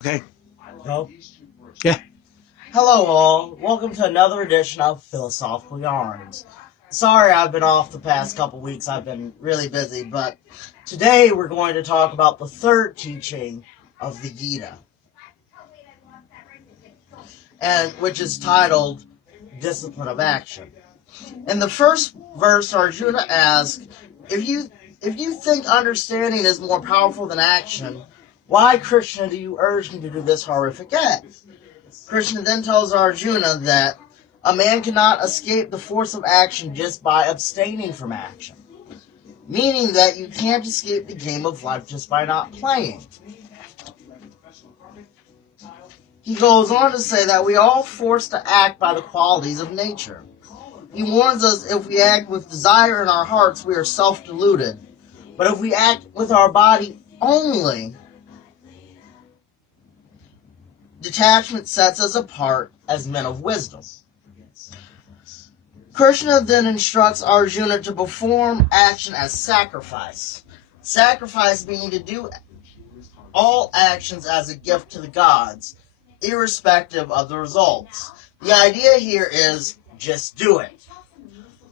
Okay. Go. Yeah. Hello all, welcome to another edition of Philosophical Yarns. Sorry I've been off the past couple weeks, I've been really busy, but today we're going to talk about the third teaching of the Gita, and which is titled Discipline of Action. In the first verse, Arjuna asks, if you think understanding is more powerful than action, why, Krishna, do you urge me to do this horrific act? Krishna then tells Arjuna that a man cannot escape the force of action just by abstaining from action, meaning that you can't escape the game of life just by not playing. He goes on to say that we are all forced to act by the qualities of nature. He warns us if we act with desire in our hearts, we are self-deluded. But if we act with our body only, detachment sets us apart as men of wisdom. Krishna then instructs Arjuna to perform action as sacrifice. Sacrifice being to do all actions as a gift to the gods, irrespective of the results. The idea here is just do it.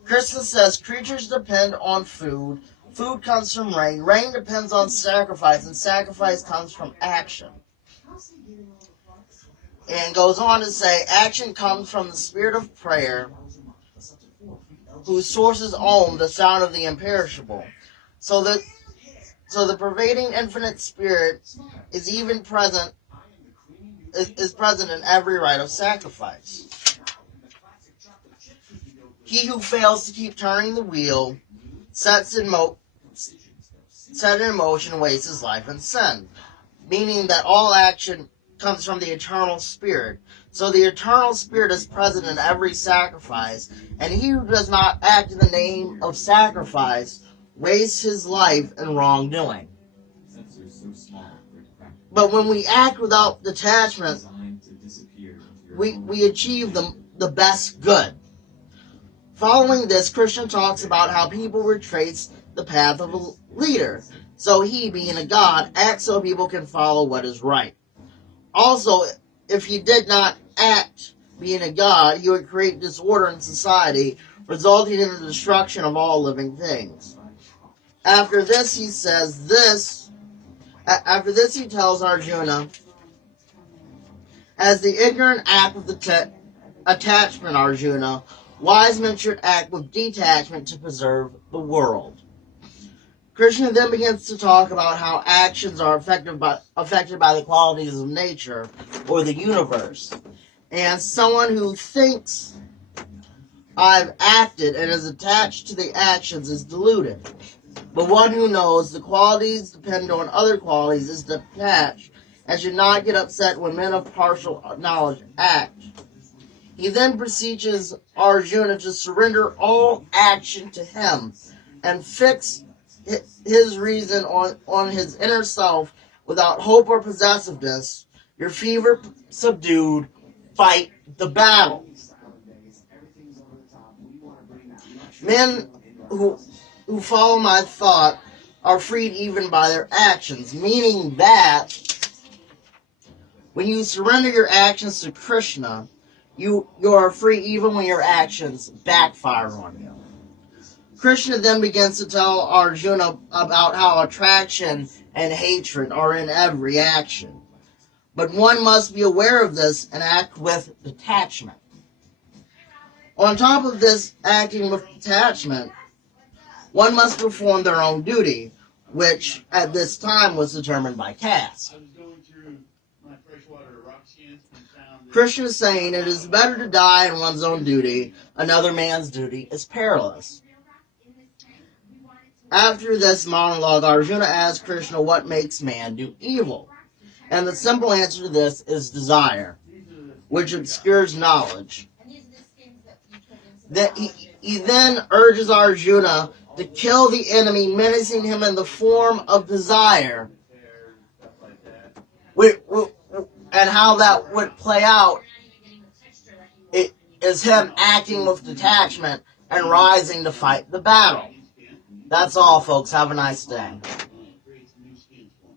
Krishna says creatures depend on food, food comes from rain, rain depends on sacrifice, and sacrifice comes from action. And goes on to say, action comes from the spirit of prayer, whose source is Om, the sound of the imperishable. So the pervading infinite spirit is even present is present in every rite of sacrifice. He who fails to keep turning the wheel set in motion wastes his life in sin, meaning that all action comes from the eternal spirit. So the eternal spirit is present in every sacrifice, and he who does not act in the name of sacrifice wastes his life in wrongdoing. But when we act without detachment, we achieve the best good. Following this, Krishna talks about how people retrace the path of a leader. So he, being a god, acts so people can follow what is right. Also, if he did not act being a god, he would create disorder in society, resulting in the destruction of all living things. After this, he tells Arjuna, as the ignorant act with attachment, Arjuna, wise men should act with detachment to preserve the world. Krishna then begins to talk about how actions are affected by the qualities of nature or the universe. And someone who thinks I've acted and is attached to the actions is deluded. But one who knows the qualities depend on other qualities is detached and should not get upset when men of partial knowledge act. He then beseeches Arjuna to surrender all action to him and fix his reason on his inner self without hope or possessiveness. Your fever subdued, fight the battle. Men who follow my thought are freed even by their actions, meaning that when you surrender your actions to Krishna, you are free even when your actions backfire on you. Krishna then begins to tell Arjuna about how attraction and hatred are in every action. But one must be aware of this and act with detachment. On top of this acting with detachment, one must perform their own duty, which at this time was determined by caste. Krishna is saying it is better to die in one's own duty. Another man's duty is perilous. After this monologue, Arjuna asks Krishna what makes man do evil. And the simple answer to this is desire, which obscures knowledge. He then urges Arjuna to kill the enemy, menacing him in the form of desire. And how that would play out is him acting with detachment and rising to fight the battle. That's all, folks. Have a nice day.